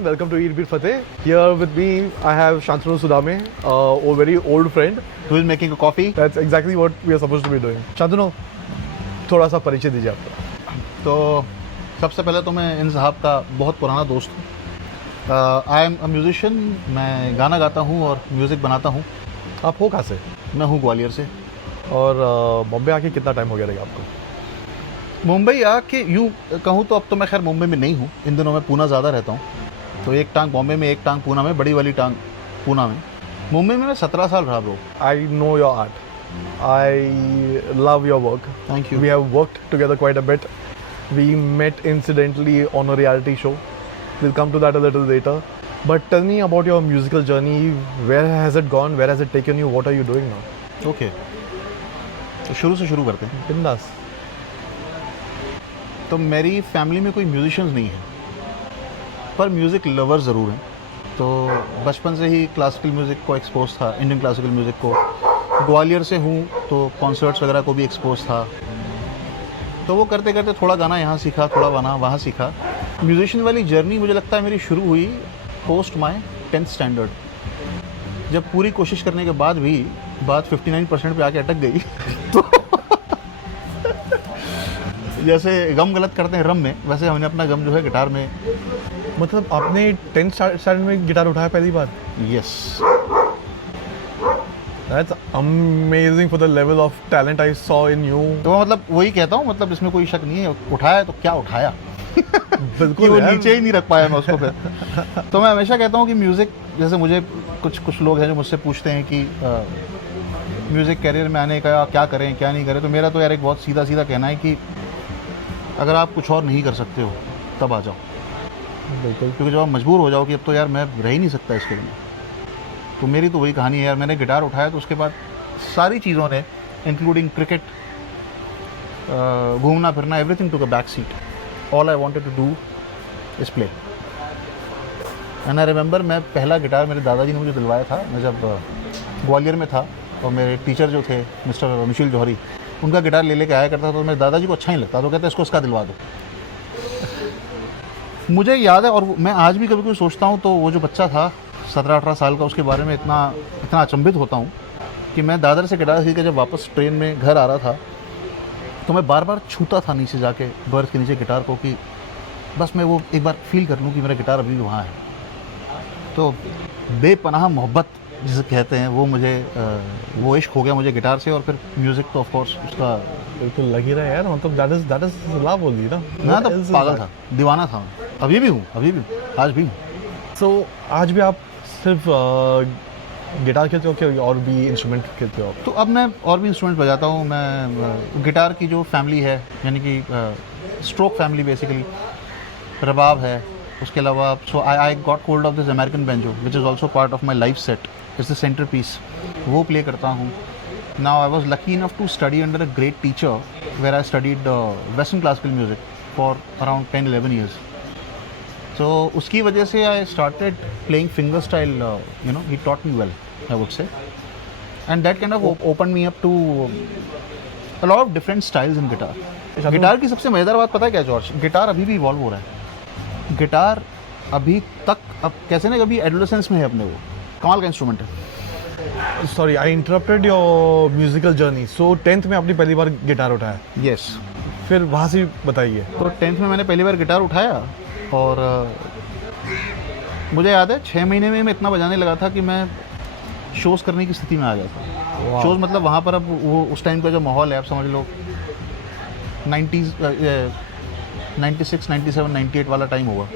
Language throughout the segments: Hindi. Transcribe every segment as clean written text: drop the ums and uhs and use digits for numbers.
everyone, welcome to Eat Beat Fateh. Here with me, I have Shantanu Sudame, a very old friend. Who is making a coffee? That's exactly what we are supposed to be doing. Shantanu, थोड़ा सा परिचय दीजिए आपका. तो सबसे पहले तो मैं इन साहब का बहुत पुराना दोस्त हूँ. I am a musician. मैं गाना गाता हूँ और म्यूज़िक बनाता हूँ. आप हो कहाँ से? मैं हूँ ग्वालियर से. और बॉम्बे आके कितना टाइम हो गया रहेगा आपको? मुंबई आके यूँ कहूँ तो अब तो मैं खैर मुंबई में नहीं हूँ. इन दिनों मैं पूना ज़्यादा रहता हूँ. तो एक टांग बॉम्बे में, एक टांग पूना में, बड़ी वाली टांग पूना में. मुंबई में मैं 17 साल रहा bro. I know your art. I love your work. Thank you. We have worked together quite a bit. We met incidentally on a reality show. We'll come to that a little later. But tell me about your musical journey. Where has it gone? Where has it taken you? What are you doing now? Okay, तो शुरू से शुरू करते हैं. बिंदास. तो मेरी फैमिली में कोई म्यूजिशियंस नहीं है, पर म्यूज़िक लवर ज़रूर हैं. तो बचपन से ही क्लासिकल म्यूज़िक को एक्सपोज था, इंडियन क्लासिकल म्यूज़िक को. ग्वालियर से हूँ तो कॉन्सर्ट्स वगैरह को भी एक्सपोज था. तो वो करते करते थोड़ा गाना यहाँ सीखा, थोड़ा गाना वहाँ सीखा. म्यूजिशियन वाली जर्नी मुझे लगता है मेरी शुरू हुई पोस्ट माय 10th स्टैंडर्ड. जब पूरी कोशिश करने के बाद भी बात 59% पे आके अटक गई. तो जैसे गम गलत करते हैं रम में, वैसे हमने अपना गम जो है गिटार में. मतलब आपने 10th स्टैंडर्ड में गिटार उठाया पहली बार? Yes. That's amazing for the level of talent I saw in you. तो मतलब वही कहता हूँ, मतलब इसमें कोई शक नहीं है. उठाया तो क्या उठाया. बिल्कुल वो यार. नीचे ही नहीं रख पाया मैं उसको फिर. तो मैं हमेशा कहता हूँ कि म्यूज़िक, जैसे मुझे कुछ लोग हैं जो मुझसे पूछते हैं कि म्यूज़िक करियर में आने का क्या करें क्या नहीं करें. तो मेरा तो यार एक बहुत सीधा सीधा कहना है कि अगर आप कुछ और नहीं कर सकते हो तब आ जाओ. बिल्कुल. क्योंकि जब आप मजबूर हो जाओ कि अब तो यार मैं रह ही नहीं सकता इसके बिना. तो मेरी तो वही कहानी है यार. मैंने गिटार उठाया तो उसके बाद सारी चीज़ों ने, इंक्लूडिंग क्रिकेट, घूमना फिरना, everything took a back seat. All I wanted to do is play. And I remember, मैं पहला गिटार मेरे दादाजी ने मुझे दिलवाया था. मैं जब ग्वालियर में था और मेरे टीचर जो थे मिस्टर मिशिल जौहरी, उनका गिटार ले लेके आया करता था. तो मेरे दादाजी को अच्छा नहीं लगता, तो कहते इसको उसका दिलवा दो. मुझे याद है, और मैं आज भी कभी कभी सोचता हूँ तो वो जो बच्चा था 17-18 साल का, उसके बारे में इतना अचंभित होता हूँ कि मैं दादर से गिटार सीख के जब वापस ट्रेन में घर आ रहा था तो मैं बार बार छूता था नीचे जाके, बर्थ के नीचे गिटार को, कि बस मैं वो एक बार फील कर लूँ कि मेरा गिटार अभी भी वहाँ है. तो बेपनाह मोहब्बत जिसे कहते हैं वो मुझे, वो इश्क हो गया मुझे गिटार से. और फिर म्यूज़िक तो ऑफ कोर्स उसका बिल्कुल लग ही रहा है यार. मतलब that is love only ना. मैं तो पागल था, दीवाना था. अभी भी हूँ, आज भी हूँ. So आज भी आप सिर्फ गिटार खेलते हो कि और भी इंस्ट्रूमेंट खेलते हो? तो अब मैं और भी इंस्ट्रूमेंट बजाता हूँ. मैं गिटार की जो फैमिली है, यानी कि स्ट्रोक फैमिली बेसिकली, रबाब है. उसके अलावा so I got hold of this American banjo which is also part of my life set. It's the centre piece. वो प्ले करता हूँ. Now I was lucky enough to study under a great teacher where I studied western classical music for around 10-11 years. So उसकी वजह से I started playing finger style. You know, he taught me well, I would say. And that kind of open me up to a lot of different styles in guitar. Guitar की सबसे मज़ेदार बात पता है क्या जॉर्ज? गिटार अभी भी इवॉल्व हो रहा है. गिटार अभी तक, अब कैसे ना, कभी एडोलेसेंस में है अपने. वो कमाल का इंस्ट्रूमेंट है. Sorry, I interrupted your musical journey. So 10th में आपने पहली बार गिटार उठाया? यस. फिर वहाँ से बताइए. तो 10th में मैंने पहली बार गिटार उठाया और मुझे याद है 6 महीने में मैं इतना बजाने लगा था कि मैं शोज़ करने की स्थिति में आ गया था. शोज़ मतलब वहाँ पर, अब वो उस टाइम का जो माहौल है, आप समझ लो 90s, 96, 97, 98 वाला टाइम होगा.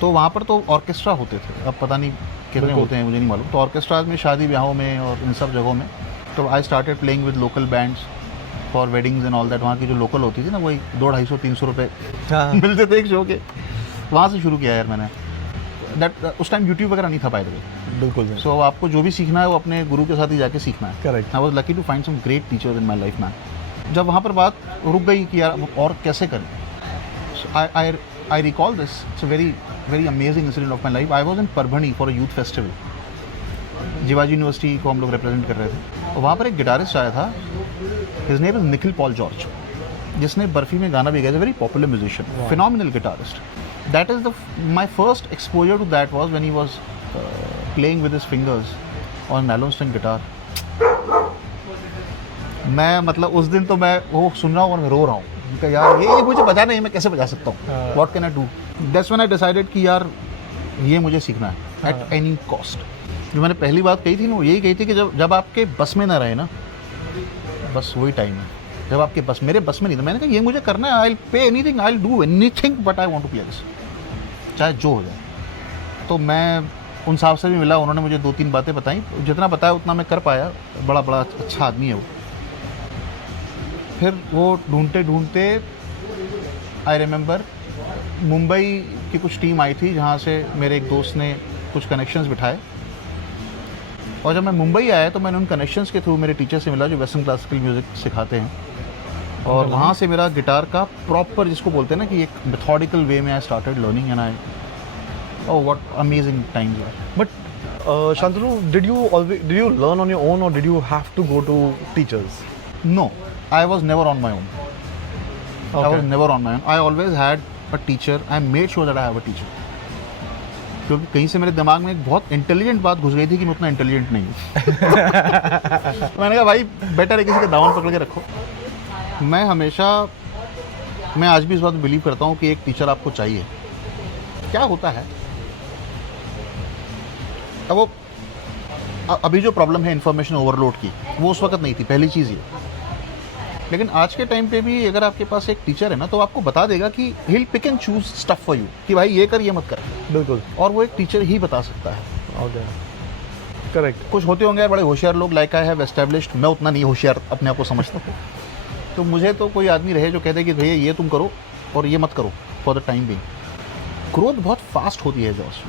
तो वहाँ पर तो ऑर्केस्ट्रा होते थे. अब पता नहीं कितने होते हैं, मुझे नहीं मालूम. तो ऑर्केस्ट्राज में, शादी ब्याहों में और इन सब जगहों में. तो आई started playing with local bands for weddings and all that. वहाँ की जो लोकल होती थी ना, वही 200-250-300 रुपये मिलते थे एक शो के. वहाँ से शुरू किया यार मैंने. उस टाइम यूट्यूब वगैरह नहीं था बाय द वे. बिल्कुल. सो आपको जो भी सीखना है वो अपने गुरु के साथ ही जाके सीखना है. Correct. I was lucky to find some great teachers in my life man. जब वहाँ पर बात रुक गई कि यार और कैसे करें, I recall this. It's a very amazing incident of my life. I was in Parbhani for a youth festival. Jiwaji university को हम लोग रिप्रेजेंट कर रहे थे. और वहाँ पर एक गिटारिस्ट आया था. His name is Nikhil Paul George, जिसने बर्फी में गाना भी गाया. Very popular musician, phenomenal guitarist. That is my first exposure to that was when he was playing with his fingers on nylon string guitar. मैं मतलब उस दिन तो मैं वो सुन रहा हूँ और मैं रो रहा हूँ कि यार ये मुझे बजाना है, मैं कैसे बजा सकता हूँ, what can I do. That's when I decided कि यार ये मुझे सीखना है एट एनी कॉस्ट. जो मैंने पहली बात कही थी ना, वो यही कही थी कि जब आपके बस में ना रहे ना, बस वही टाइम है जब आपके बस, मेरे बस में नहीं था. मैंने कहा ये मुझे करना है, I will pay anything, I will do anything but I want to play this, चाहे जो हो जाए. तो मैं उन साहब से भी मिला, उन्होंने मुझे 2-3 बातें बताई, जितना बताया उतना मैं कर पाया. बड़ा अच्छा आदमी है वो. फिर वो ढूंढते ढूंढते आई रिमेंबर मुंबई की कुछ टीम आई थी जहाँ से मेरे एक दोस्त ने कुछ कनेक्शंस बिठाए. और जब मैं मुंबई आया तो मैंने उन कनेक्शंस के थ्रू मेरे टीचर से मिला जो वेस्टर्न क्लासिकल म्यूज़िक सिखाते हैं. और वहाँ से मेरा गिटार का प्रॉपर, जिसको बोलते हैं ना कि एक मेथोडिकल वे में आई started learning and I oh what amazing times were. But Shantanu, did you learn on your own or did you have to go to teachers? No, I was never on my own. I was never on my own. I always had a teacher. I made sure that I have a teacher. क्योंकि कहीं से मेरे दिमाग में एक बहुत इंटेलिजेंट बात घुस गई थी कि मैं उतना इंटेलिजेंट नहीं हूँ. मैंने कहा भाई बेटर है किसी का दामन पकड़ के रखो. मैं आज भी इस बात में बिलीव करता हूँ कि एक टीचर आपको चाहिए. क्या होता है अब वो अभी जो प्रॉब्लम है इन्फॉर्मेशन ओवरलोड की, वो उस वक्त नहीं थी, पहली चीज़ ये. लेकिन आज के टाइम पे भी अगर आपके पास एक टीचर है ना, तो आपको बता देगा कि he will pick and choose stuff for you, कि भाई ये कर ये मत कर. बिल्कुल. और वो एक टीचर ही बता सकता है. Okay, correct. कुछ होते होंगे यार बड़े होशियार लोग, लाइक आई हैव एस्टेब्लिश्ड, मैं उतना नहीं होशियार अपने आप को समझता हूँ. तो मुझे तो कोई आदमी रहे जो कहते कि भैया ये तुम करो और ये मत करो for the time being. Growth बहुत फास्ट होती है जॉस,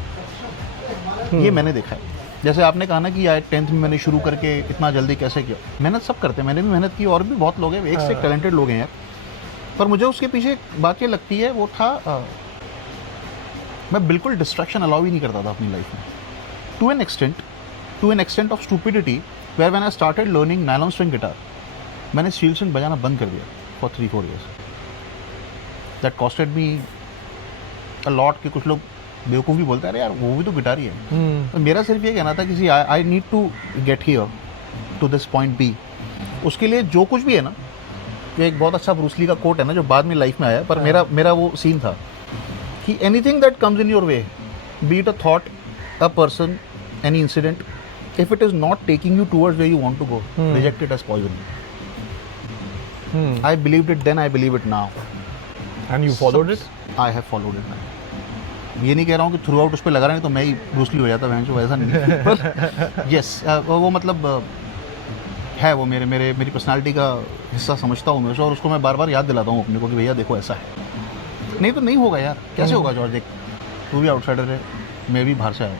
ये मैंने देखा है. जैसे आपने कहा ना कि यार 10th में मैंने शुरू करके इतना जल्दी कैसे किया. मेहनत सब करते हैं, मैंने भी मेहनत की और भी बहुत लोग हैं, एक से टैलेंटेड लोग हैं यार. पर मुझे उसके पीछे एक बात ये लगती है, वो था मैं बिल्कुल डिस्ट्रैक्शन अलाउ ही नहीं करता था अपनी लाइफ में. To an extent of stupidity where when I started learning nylon string guitar, मैंने स्टील स्ट्रिंग बजाना बंद कर दिया for 3-4 years. That costed me a lot. कि कुछ लोग बेवकूफ़ भी बोलते हैं अरे यार वो भी तो गिटार ही है. तो मेरा सिर्फ ये कहना था कि I need to get here to this point B. उसके लिए जो कुछ भी है ना, एक बहुत अच्छा ब्रूसली का कोट है ना जो बाद में लाइफ में आया, पर मेरा वो सीन था कि anything that comes in your way, be it a thought, a person, any incident, if it is not taking you towards where you want to go, reject it as poison. I believed it then, I believe it now. And you followed it? I have followed it. ये नहीं कह रहा हूँ कि थ्रू आउट उस पर लगा रहे तो मैं ही ब्रूसली हो जाता, वैसे वैसा नहीं है. पर यस, वो मतलब है, वो मेरी पर्सनालिटी का हिस्सा समझता हूँ मैं, और उसको मैं बार बार याद दिलाता हूँ अपने को कि भैया देखो ऐसा है. नहीं तो नहीं होगा यार, कैसे होगा जॉर्ज. देख तू भी आउटसाइडर है, मैं भी बाहर से आया.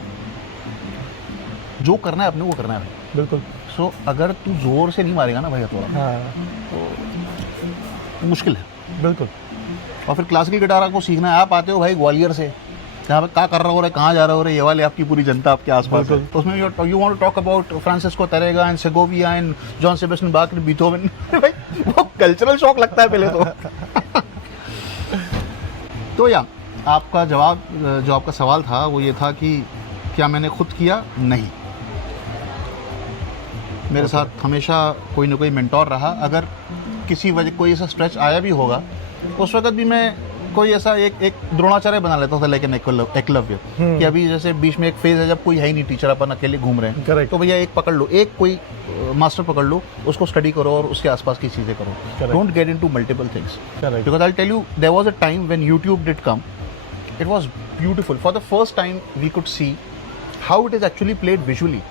जो करना है अपने को करना है भाई. बिल्कुल. सो अगर तू जोर से नहीं मारेगा ना भैया थोड़ा, तो मुश्किल है. बिल्कुल. और फिर क्लासिकल गिटार आपको सीखना है. आप आते हो भाई ग्वालियर से, यहाँ पे क्या कर रहा हो रहा है, कहाँ जा रहा हो रहा है, ये वाले आपकी पूरी जनता आपके आसपास है. तो उसमें you want to talk about Francisco Tarrega and Segovia and John Sebastian Bach, Beethoven. भाई वो कल्चरल शॉक लगता है पहले तो. तो या आपका जवाब, जो आपका सवाल था वो ये था कि क्या मैंने खुद किया? नहीं, मेरे साथ हमेशा कोई ना कोई मेंटोर रहा. अगर किसी वजह कोई ऐसा स्ट्रेच आया भी होगा, उस वक्त भी मैं कोई ऐसा एक द्रोणाचार्य बना लेता था, लेकिन एकलव्य, कि अभी जैसे बीच में एक फेज है जब कोई है ही नहीं टीचर, अपन अकेले घूम रहे हैं. Correct. तो भैया एक पकड़ लो, एक कोई मास्टर पकड़ लो, उसको स्टडी करो और उसके आसपास की चीज़ें करो. Don't get into multiple things, because I tell you there was a time when YouTube did come. It was beautiful. For the first time we could see how it is actually played visually.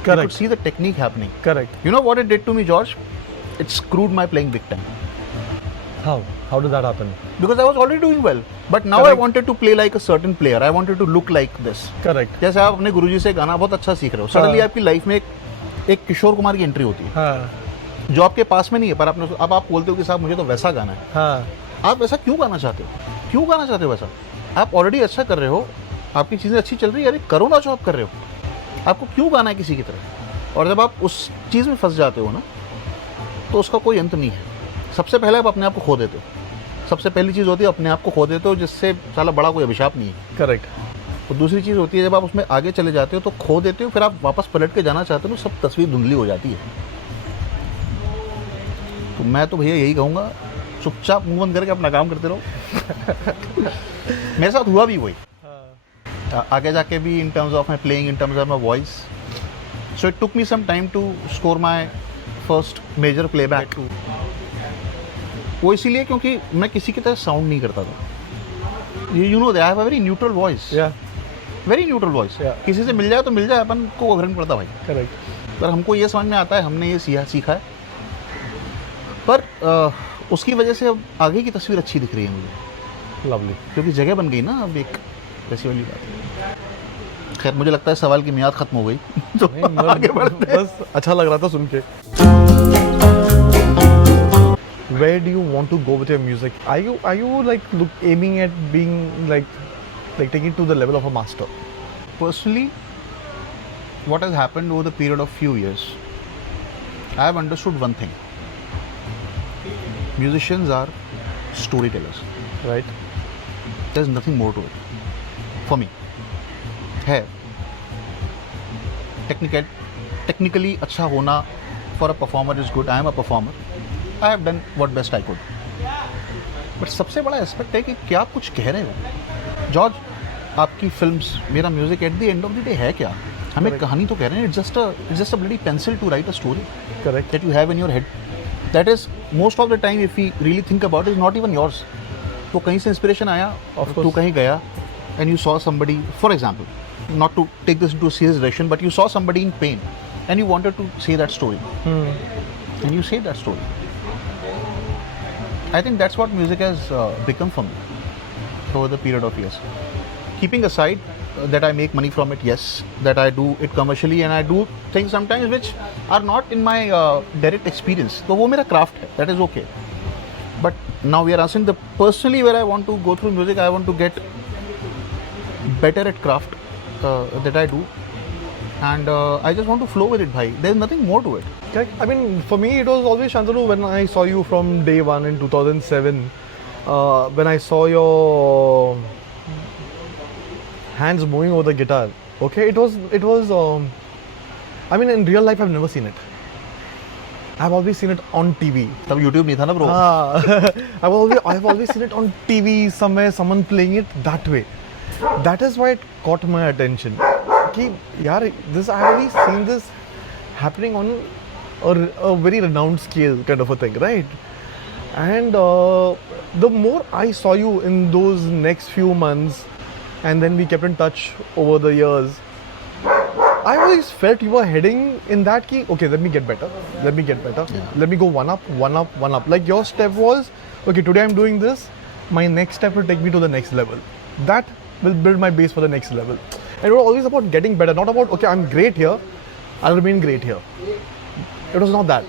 We could see the technique happening. Correct. You know what it did to me, George? It screwed my playing big time. How did that happen? Because I was already doing well, but now Correct. I wanted to play like a certain player. I wanted to look like this. Correct. जैसे आप अपने गुरुजी से गाना बहुत अच्छा सीख रहे हो, सडनली आपकी लाइफ में एक किशोर कुमार की एंट्री होती है. हाँ. जो आपके पास में नहीं है, पर आपने अब आप बोलते हो कि साहब मुझे तो वैसा गाना है. हाँ. आप वैसा क्यों गाना चाहते हो? क्यों गाना चाहते हो वैसा? आप ऑलरेडी अच्छा कर रहे हो, आपकी चीज़ें अच्छी चल रही है, अरे करो ना जो आप कर रहे हो. आपको क्यों गाना है किसी की तरह? और जब आप उस चीज़ में फंस जाते हो ना, तो उसका कोई अंत नहीं है. सबसे पहले आप अपने आप को खो देते हो. सबसे पहली चीज़ होती है अपने आप को खो देते हो, जिससे साला बड़ा कोई अभिशाप नहीं है। Correct. और दूसरी चीज़ होती है जब आप उसमें आगे चले जाते हो तो खो देते हो, फिर आप वापस पलट के जाना चाहते हो तो सब तस्वीर धुंधली हो जाती है। तो मैं तो भैया यही कहूँगा, चुपचाप मुंह बंद करके अपना काम करते रहो। मेरे साथ हुआ भी वही आगे जाके भी, in terms of my playing, in terms of my voice. So it took me some time to score my first major playback. वो इसीलिए क्योंकि मैं किसी की तरह साउंड नहीं करता था। You know that I have a very neutral voice, Yeah. Very neutral voice. Yeah. किसी से मिल जाए तो मिल जाए, अपन को फर्क नहीं पड़ता भाई। Correct. पर हमको ये समझ में आता है, हमने ये सीखा है। पर उसकी वजह से अब आगे की तस्वीर अच्छी दिख रही है मुझे, Lovely. क्योंकि जगह बन गई ना अब एक, वैसी वाली बात। खैर मुझे लगता है सवाल की मियाद खत्म हो गई। तो आगे बढ़ते हैं। बस अच्छा लग रहा था सुन के. Where do you want to go with your music? Are you like aiming at being like taking it to the level of a master? Personally, what has happened over the period of few years, I have understood one thing. Musicians are storytellers. Right? There's nothing more to it. For me. है. Technically अच्छा होना for a performer is good. I am a performer. I have done what best I could. But सबसे बड़ा एस्पेक्ट है कि क्या आप कुछ कह रहे हो। जॉर्ज, आपकी फिल्म्स, मेरा music at the end of the day है क्या? हमें Correct. कहानी तो कह रहे हैं, it's just a bloody pencil to write a story Correct. that you have in your head. That is most of the time, if we really think about it, is not even yours. तो कहीं से इंस्पिरेशन आया, Of तू course. कहीं गया, and you saw somebody, for example, not to take this into a serious direction, but you saw somebody in pain, and you wanted to say that story, and you say that story. I think that's what music has become for me over the period of years. Keeping aside that I make money from it, yes, that I do it commercially, and I do things sometimes which are not in my direct experience. So वो मेरा craft है, that is okay. But now we are asking the personally where I want to go through music, I want to get better at craft that I do, and I just want to flow with it, bhai. There's nothing more to it. Correct. I mean, for me, it was always Shantanu when I saw you from day one in 2007. When I saw your hands moving over the guitar. Okay, it was. I mean, in real life, I've never seen it. I've always seen it on TV. तब YouTube नहीं था ना bro. I've always seen it on TV somewhere, someone playing it that way. That is why it caught my attention. कि यार, I've only seen this happening on a very renowned scale, kind of a thing, right? And the more I saw you in those next few months, and then we kept in touch over the years, I always felt you were heading in that key. Okay, let me get better. Let me go one up. Like your step was, okay, today I'm doing this. My next step will take me to the next level. That will build my base for the next level. And it was always about getting better, not about, okay, I'm great here, I'll remain great here. It was not that.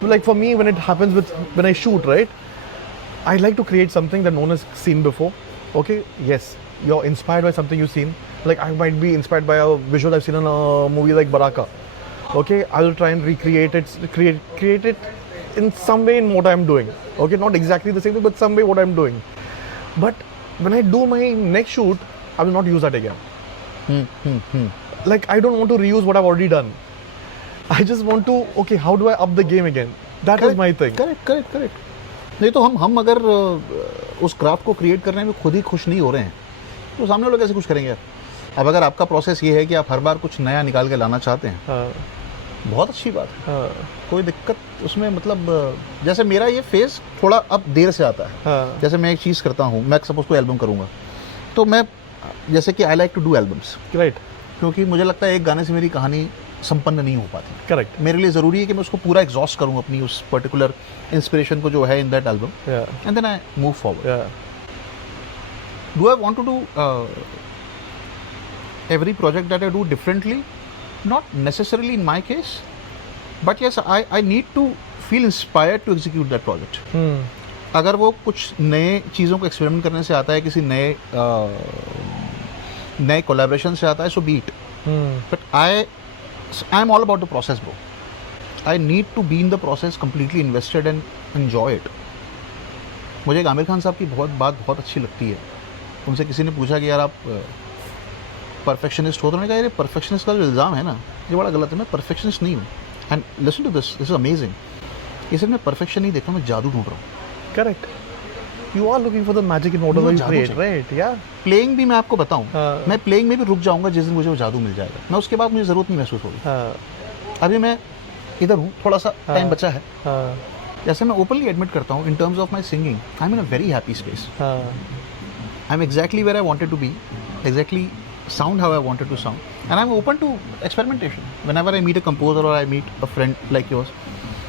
Like for me, when it happens when I shoot, right, I like to create something that no one has seen before. Okay, yes, you're inspired by something you've seen. Like I might be inspired by a visual I've seen in a movie like Baraka. Okay, I'll try and recreate it, create it in some way in what I'm doing. Okay, not exactly the same thing, but some way what I'm doing. But when I do my next shoot, I will not use that again. Like I don't want to reuse what I've already done. I just want to, okay, how do I up the game again? That is my thing. Correct. नहीं तो हम अगर उस क्राफ्ट को क्रिएट करने में खुद ही खुश नहीं हो रहे हैं तो सामने वाले कैसे खुश करेंगे यार? अब अगर आपका प्रोसेस ये है कि आप हर बार कुछ नया निकाल के लाना चाहते हैं, बहुत अच्छी बात है, कोई दिक्कत उसमें, मतलब जैसे मेरा ये फेज थोड़ा अब देर से आता है। जैसे मैं एक चीज़ करता हूँ, मैं सपोज कोई एल्बम करूँगा तो मैं, जैसे कि I like to do albums, right, क्योंकि मुझे लगता है एक गाने से मेरी कहानी संपन्न नहीं हो पाती। करेक्ट। मेरे लिए ज़रूरी है कि मैं उसको पूरा एग्जॉस्ट करूँ अपनी उस पर्टिकुलर इंस्पिरेशन को जो है in that album, and then I move forward. Do I want to do every project that I do differently? Not necessarily in my case, but yes, I need to feel inspired to execute that project. अगर वो कुछ नए चीज़ों को एक्सपेरिमेंट करने से आता है, किसी नए कोलैबोरेशन से आता है, so be it. But I'm all about the process, bro. I need to be in the process, completely invested and enjoy it. मुझे एक आमिर खान साहब की बहुत अच्छी लगती है। उनसे किसी ने पूछा कि यार आप परफेक्शनिस्ट हो, तो उन्होंने कहा यार परफेक्शनिस्ट का जो इल्ज़ाम है ना, ये बड़ा गलत है। मैं परफेक्शनिस्ट नहीं हूँ। And listen to this is amazing. ये सिर्फ मैं परफेक्शन नहीं देख रहा हूँ, मैं जादू ढूंढ रहा हूँ। Correct. You are looking for the magic in whatever you जादू create, चाहिए। right? Yeah. प्लेइंग भी मैं आपको बताऊँ, हाँ। मैं प्लेइंग में भी रुक जाऊँगा जिस दिन मुझे वो जादू मिल जाएगा। मैं उसके बाद मुझे ज़रूरत नहीं महसूस होगी। अभी मैं इधर हूँ, थोड़ा सा टाइम बचा है। जैसे मैं ओपनली एडमिट करता हूँ, in terms of my singing I am in a very happy space. I am exactly where I wanted to be, exactly sound how I wanted to sound, and I'm open to experimentation. Whenever I meet a composer or I meet a friend like yours,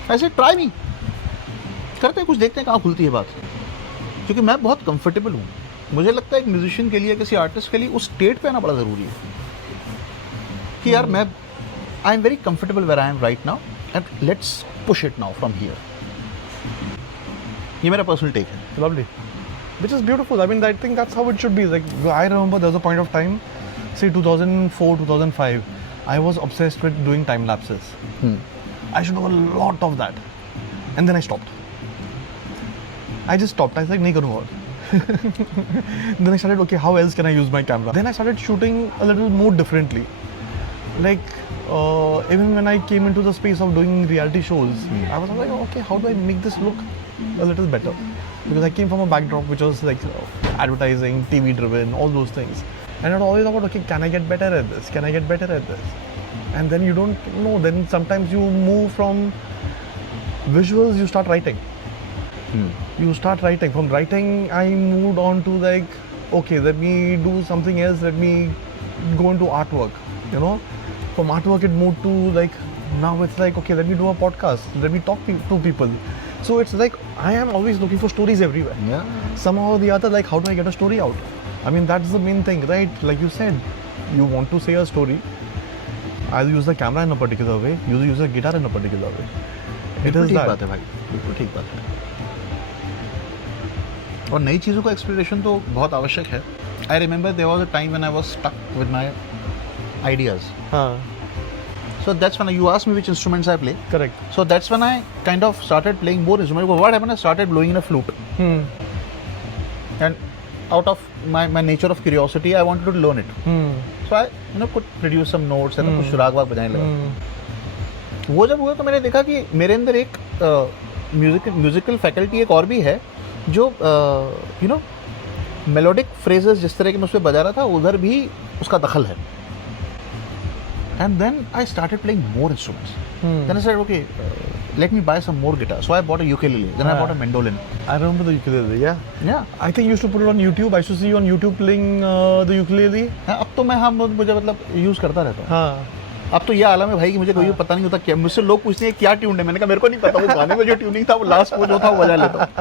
I say try me, करते हैं कुछ, देखते हैं कहाँ खुलती है बात। क्योंकि मैं बहुत कंफर्टेबल हूँ। मुझे लगता है एक म्यूजिशियन के लिए, किसी आर्टिस्ट के लिए उस स्टेट पे आना बड़ा ज़रूरी है कि यार मैं I am very comfortable where I am right now and let's push it now from here. ये मेरा पर्सनल टेक है। Lovely. Which is beautiful. I mean, I think that's how it should be. Like, I remember there was a point of time, say 2004, 2005, I was obsessed with doing time lapses. I should do a lot of that. And then I stopped. I just stopped. I was like, nahi karunga aur. Then I started, okay, how else can I use my camera? Then I started shooting a little more differently. Like, even when I came into the space of doing reality shows, I was like, okay, how do I make this look a little better? Because I came from a backdrop which was like advertising, TV driven, all those things. And I'd always thought, okay, can I get better at this? Can I get better at this? And then you don't know. Then sometimes you move from visuals, you start writing. You start writing. From writing, I moved on to like, okay, let me do something else. Let me go into artwork. You know, from artwork it moved to like, now it's like, okay, let me do a podcast. Let me talk to people. So it's like I am always looking for stories everywhere. Yeah. Somehow or the other, like how do I get a story out? I mean, that's the main thing, right? Like you said, you want to say a story. I'll use the camera in a particular way. You use a guitar in a particular way. It बिल्कुल is ठीक that. बात है भाई, बिल्कुल ठीक बात है। और नई चीज़ों का एक्सप्लोरेशन तो बहुत आवश्यक है। I remember there was a time when I was stuck with my ideas. हाँ, So that's when you asked me which instruments I play. correct. So that's when I kind of started playing more instruments. What happened? I started blowing in a flute, and out of my nature of curiosity, I wanted to learn it. So I could produce some notes and कुछ राग वाग बजाने लगा। वो जब हुआ तो मैंने देखा कि मेरे अंदर एक म्यूजिकल फैकल्टी एक और भी है जो मेलोडिक फ्रेजेस जिस तरह के मैं उस पर बजा रहा था उधर भी उसका दखल है। And then I started playing more instruments. Then I said, okay, let me buy some more guitar. So I bought a ukulele. Then I bought a mandolin. I remember the ukulele, yeah. Yeah. I think you used to put it on YouTube. I used to see you on YouTube playing the ukulele. अब तो मैं मुझे मतलब यूज़ करता रहता हूँ। हाँ. अब तो ये आलम है भाई कि मुझे कोई पता नहीं होता क्या। मुझसे लोग पूछते हैं क्या ट्यून है, मैंने कहा मेरे को नहीं पता। वो गाने में जो ट्यूनिंग था वो लास्ट वो जो था वो बजा लेता हूँ।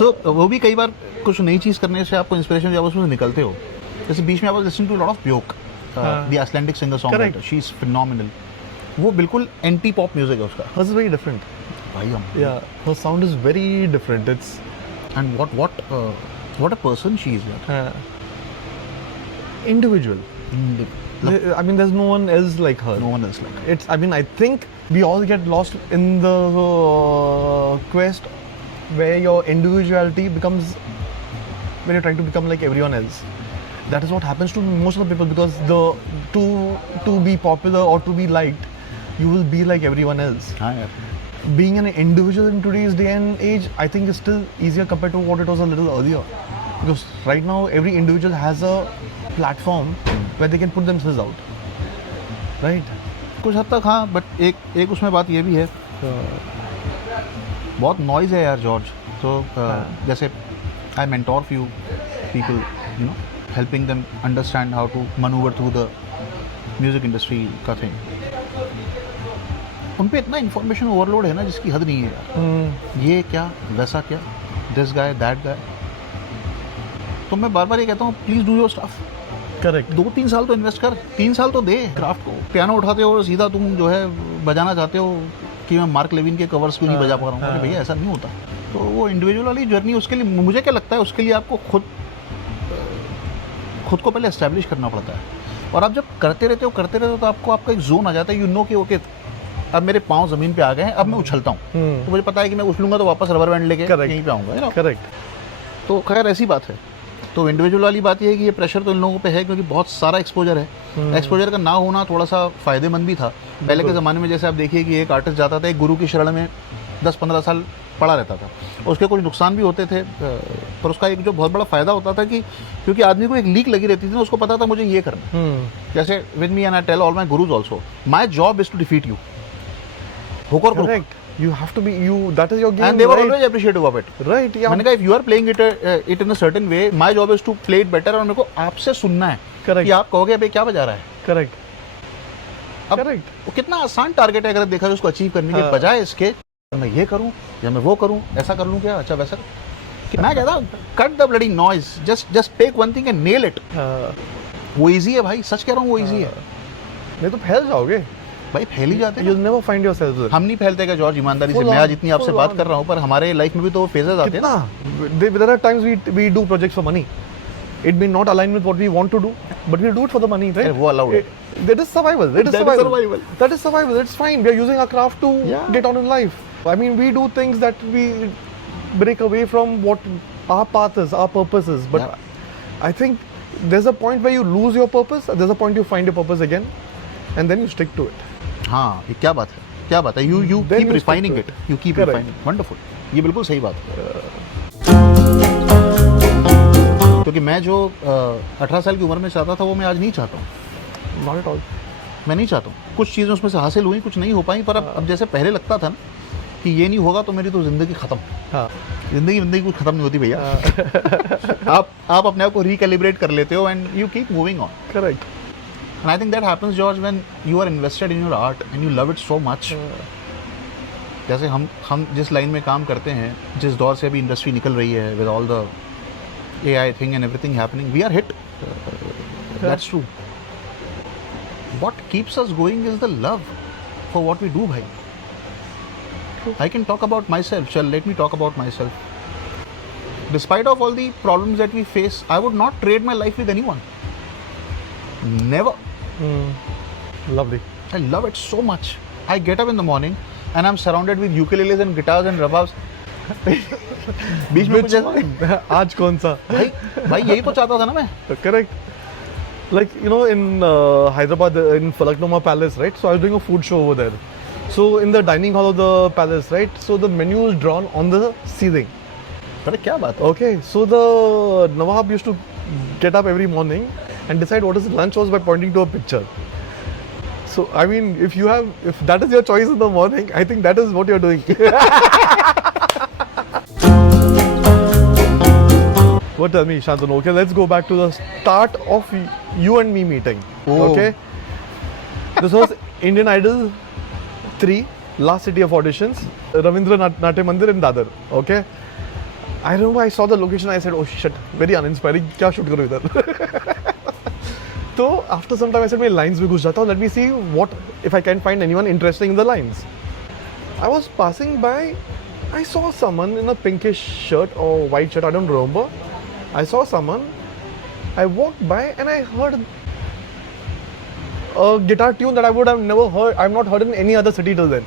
So वो भी कई बार कुछ नई चीज़ करने से आपको इंस्पिरेशन जब उसमें निकलते हो। जैसे बीच में I was listening to a lot of Björk, the Icelandic singer-songwriter. She's phenomenal. वो बिल्कुल एंटी पॉप म्यूजिक है उसका। Hers is very different. भाई हम Yeah, her sound is very different. It's and what a person she is यार। individual. I mean, there's no one else like her. No one else like her. It's. I mean, I think we all get lost in the quest where your individuality becomes when you're trying to become like everyone else. That is what happens to most of the people because to be popular or to be liked, you will be like everyone else. हाँ यार। Being an individual in today's day and age, I think is still easier compared to what it was a little earlier. Because right now, every individual has a platform where they can put themselves out. Right? कुछ हद तक हाँ, बट एक उसमें बात ये भी है, बहुत नॉइज है यार जॉर्ज। तो जैसे I mentor few people, helping them understand how to maneuver through the music industry का थिंग। उन पे इतना इन्फॉर्मेशन ओवरलोड है ना जिसकी हद नहीं है यार। ये क्या, वैसा क्या, दिस गाय, दैट गाय। तो मैं बार बार ये कहता हूँ, please do your stuff. Correct. 2-3 साल तो इन्वेस्ट कर, 3 साल तो दे क्राफ्ट को। पियानो उठाते हो और सीधा तुम जो है बजाना चाहते हो कि मैं मार्क लेविन के कवर्स क्यों नहीं बजा पा रहा हूँ। अरे भैया ऐसा नहीं होता। तो वो इंडिविजुअल वाली जर्नी, उसके लिए मुझे क्या लगता है, उसके लिए आपको खुद को पहले एस्टैब्लिश करना पड़ता है। और आप जब करते रहते हो तो आपको आपका एक जोन आ जाता है। यू नो कि ओके अब मेरे पाँव ज़मीन पे आ गए हैं, अब मैं उछलता हूँ, तो मुझे पता है कि मैं उछलूंगा तो वापस रबर बैंड लेके Correct. यहीं पे आऊँगा, you know? करेक्ट. तो खैर ऐसी बात है. तो इंडिविजुअल वाली बात ये है कि ये प्रेशर तो इन लोगों पे है क्योंकि बहुत सारा एक्सपोजर है. एक्सपोजर का ना होना थोड़ा सा फ़ायदेमंद भी था. पहले के ज़माने में जैसे आप देखिए कि एक आर्टिस्ट जाता था, एक गुरु की शरण में 10-15 साल पड़ा रहता था. उसके कुछ नुकसान भी होते थे, पर उसका एक जो बहुत बड़ा फ़ायदा होता था कि क्योंकि आदमी को एक लीक लगी रहती थी ना, उसको पता था मुझे ये करना. जैसे with me and I tell all my gurus also, my job is to defeat you. Hook और crook. Correct. You have to be you. That is your game. And they were right? always appreciative of it. Right. Yeah. मैंने कहा if you are playing it in a certain way, my job is to play it better. और मेरे को आपसे सुनना है Correct. कि आप कहोगे अबे क्या बजा रहा है. Correct. अब Correct. वो कितना आसान टारगेट है अगर देखा जाए उसको अचीव करने के हाँ. बजाय इसके मैं ये करूं या मैं वो करूं, ऐसा कर लूं क्या, अच्छा वैसा कि मैं कहता हूं cut the bloody noise, just take one thing and nail it. वो इजी है भाई, सच कह रहा हूं, वो इजी है. नहीं तो फैल जाओगे. भाई फैल ही जाते हैं. You'll never find yourself there. हम नहीं फैलते क्या जॉर्ज, ईमानदारी से. Full मैं on, आज इतनी आपसे full बात on. कर रहा हूं, पर हमारे लाइफ में भी तो फेजेस आते हैं ना. कितना? There are times we do projects for money. It may not align with what we want to do, but we do it for the money, right? वो allowed है. That is survival. That is That is survival. survival. That is survival. It's fine. We are using our craft to Yeah. get on in life. I mean, we do things that we break away from what our path is, our purpose is. But Yeah. I think there's a point where you lose your purpose. There's a point you find your purpose again, and then you stick to it. हाँ, ये क्या बात है, क्या बात है. You Then keep you stick refining to it, it. You keep Correct. Refining. Wonderful. ये बिल्कुल सही बात है. क्योंकि मैं जो 18 साल की उम्र में चाहता था वो मैं आज नहीं चाहता हूँ. Not at all. मैं नहीं चाहता हूँ. कुछ चीज़ें उसमें से हासिल हुई, कुछ नहीं हो पाई. पर अब जैसे पहले लगता था ना कि ये नहीं होगा तो मेरी तो ज़िंदगी ख़त्म. हाँ. ज़िंदगी कुछ ख़त्म नहीं होती भैया. आप अपने आप को रिकैलिब्रेट कर लेते हो and you keep moving on. Correct. And I think that happens, George, when you are invested in your art and you love it so much. जैसे हम जिस लाइन में काम करते हैं, जिस दौर से अभी इंडस्ट्री निकल रही है with all the AI thing and everything happening, we are hit. That's true. What keeps us going is the love for what we do, bhai. I can talk about myself. Let me talk about myself. Despite of all the problems that we face, I would not trade my life with anyone. Never. Lovely. I love it so much. I get up in the morning and I'm surrounded with ukuleles and guitars and rababs. बीच में कुछ ऐसा आज कौन सा? भाई यही तो चाहता था ना मैं. Correct. Like, you know, in Hyderabad, in Falaknuma Palace, right? So I was doing a food show over there. So in the dining hall of the palace, right? So the menu is drawn on the ceiling. अरे क्या बात है. Okay. So the Nawab used to get up every morning and decide what his lunch was by pointing to a picture. So I mean, if that is your choice in the morning, I think that is what you're doing. What, tell me, Shantanu? Okay, let's go back to the start of you and me meeting. Oh. Okay, this was Indian Idol 3, last city of auditions, Ravindra Natya Mandir in Dadar. Okay, I remember I saw the location. I said, "Oh shit, very uninspiring. क्या shoot करूँ इधर?" So after some time I said, मैं lines में घुस जाता हूँ. Let me see what if I can find anyone interesting in the lines. I was passing by. I saw someone in a pinkish shirt or white shirt. I don't remember. I saw someone. I walked by and I heard a guitar tune that I would have never heard. I've not heard in any other city till then.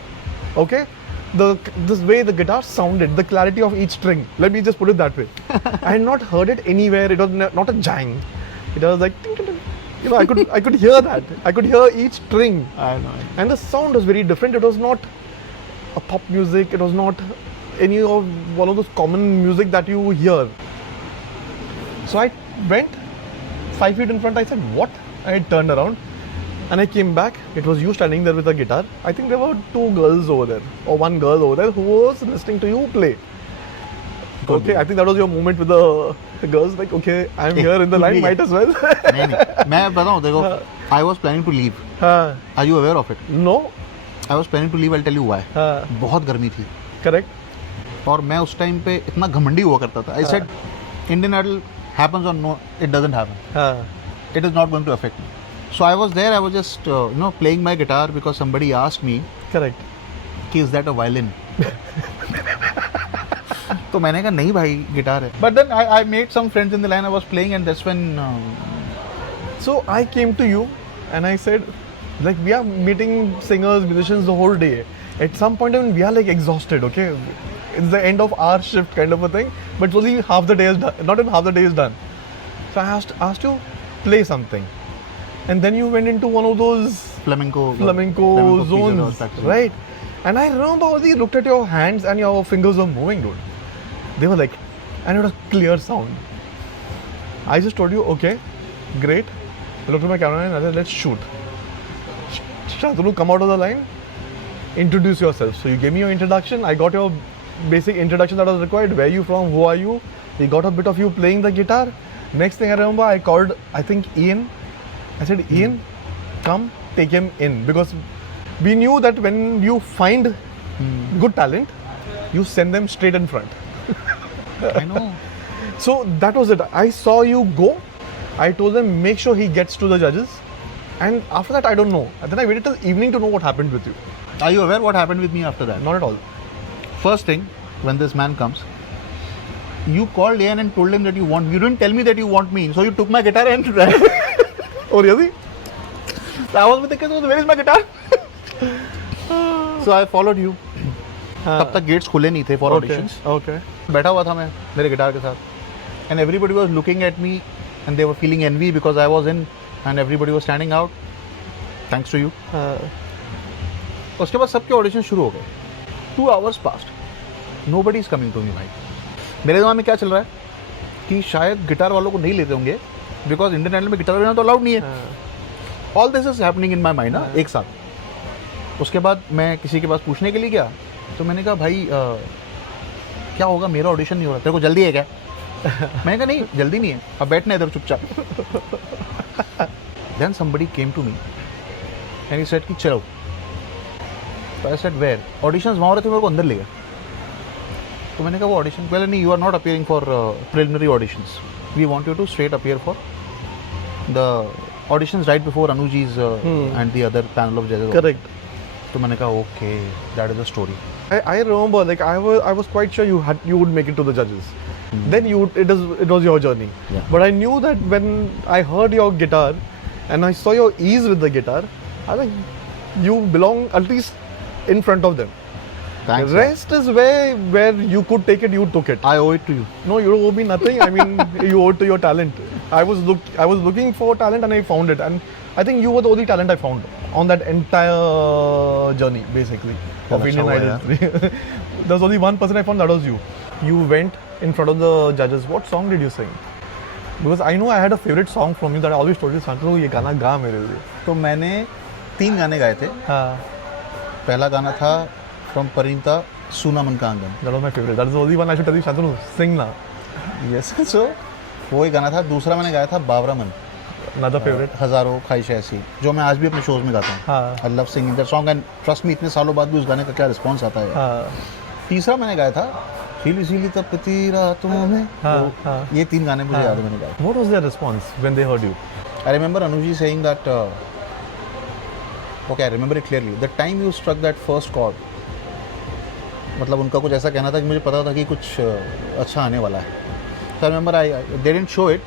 Okay. This way the guitar sounded, the clarity of each string. Let me just put it that way. I had not heard it anywhere. It was not a jang. It was like, ting, ting, ting. You know, I could hear that. I could hear each string, I know. and the sound was very different. It was not a pop music. It was not any of one of those common music that you hear. So I went 5 feet in front. I said, "What?" I turned around. And I came back. It was you standing there with a guitar. I think there were 2 girls over there, or 1 girl over there who was listening to you play. Okay, I think that was your moment with the girls. Like, okay, I'm here in the line, might as well. नहीं मैं बताऊँ देखो. I was planning to leave. हाँ, Are you aware of it? no, I was planning to leave. I'll tell you why. हाँ, बहुत गर्मी थी correct. और मैं उस टाइम पे इतना घमंडी हुआ करता था. I said, Indian Idol happens or no, it doesn't happen. हाँ, It is not going to affect me. So I was there. I was just playing my guitar because somebody asked me, correct. कि is that a violin? तो मैंने कहा नहीं भाई गिटार है. But then I made some friends in the line. I was playing and that's when So I came to you and I said, Like we are meeting singers, musicians the whole day. At some point when we are like exhausted, okay? It's the end of our shift kind of a thing, but only half the day is done. Not even half the day is done. So I asked you, play something. And then you went into one of those flamenco zones, pieces factory. right? And I remember only looked at your hands and your fingers were moving, dude. They were like, and it was clear sound. I just told you, okay, great. I looked at my camera and I said, let's shoot. Shantanu, come out of the line, introduce yourself. So you gave me your introduction. I got your basic introduction that was required. Where are you from? Who are you? We got a bit of you playing the guitar. Next thing I remember, I called, I think, Ian. I said, Ian, come, take him in. Because we knew that when you find good talent, you send them straight in front. I know. So that was it. I saw you go. I told them, make sure he gets to the judges. And after that, I don't know. And then I waited till evening to know what happened with you. Are you aware what happened with me after that? Not at all. First thing, when this man comes, you called Ian and told him that you want me. You didn't tell me that you want me. So you took my guitar and ran. Oh, really? So I was with the kids, where is my guitar? So I followed you. तब तक गेट्स खुले नहीं थे फॉर ऑडिशंस. Okay. बैठा हुआ था मैं मेरे गिटार के साथ and everybody was looking at me and they were feeling envy because I was in and everybody was standing out thanks to you. उसके बाद सबके ऑडिशन शुरू हो गए. 2 hours past, nobody is coming to me. भाई मेरे दिमाग में क्या चल रहा है कि शायद गिटार वालों को नहीं लेते होंगे बिकॉज इंडियन आइडल में गिटार लेना तो अलाउड नहीं है. All this is happening in my mind ना एक साथ. उसके बाद मैं किसी के पास पूछने के लिए गया तो मैंने कहा भाई क्या होगा, मेरा ऑडिशन नहीं हो रहा, तेरे को जल्दी है क्या? मैंने कहा नहीं जल्दी नहीं है, अब बैठना इधर चुपचाप. Then somebody came to me and he said कि चलो. तो आई सेड वेयर? ऑडिशंस वहाँ हो रहे थे, मेरे को अंदर ले गया. तो मैंने कहा वो ऑडिशन पहले नहीं, you are not appearing for preliminary auditions, we want you to straight appear for the auditions right before Anuji and the other panel of जजेस. Correct. तो मैंने कहा okay that is a story. I remember, like I was quite sure you would make it to the judges. Then it was your journey. Yeah. But I knew that when I heard your guitar and I saw your ease with the guitar, I was like, you belong at least in front of them. Thanks. The rest is where you could take it, you took it. I owe it to you. No, you don't owe me nothing. I mean, you owe it to your talent. I was looking for talent and I found it. And I think you were the only talent I found on that entire journey, basically, of that's Indian how I Idol. There's only one person I found, that was you. You went in front of the judges. What song did you sing? Because I know I had a favorite song from you that I always told you, Shantanu, ये गाना गा मेरे लिए. तो मैंने 3 गाने गाए थे. हाँ. पहला गाना था फ्रॉम परिणीता, सूना मन का आंगन. That was my favorite. That is the only one I should tell you, Shantanu, sing now. Yes. So वो ही गाना था. दूसरा मैंने गाया था बाबरा मन, Another favorite. हजारों ख्वाहिशें ऐसी, जो मैं आज भी अपने शोज में गाता हूँ. हाँ. I love singing that song and trust me, इतने सालों बाद भी उस गाने का क्या रिस्पॉन्स आता है. हाँ. तीसरा मैंने गाया था सीली सीली तपती रातों में. हाँ, तो हाँ. ये 3 गाने मुझे याद है मैंने गाए. What was their response when they heard you? I remember Anuji saying that, okay, I remember it clearly. The time you struck that first chord, मतलब उनका कुछ ऐसा कहना था कि मुझे पता था कि कुछ अच्छा आने वाला है. So I remember they didn't show it,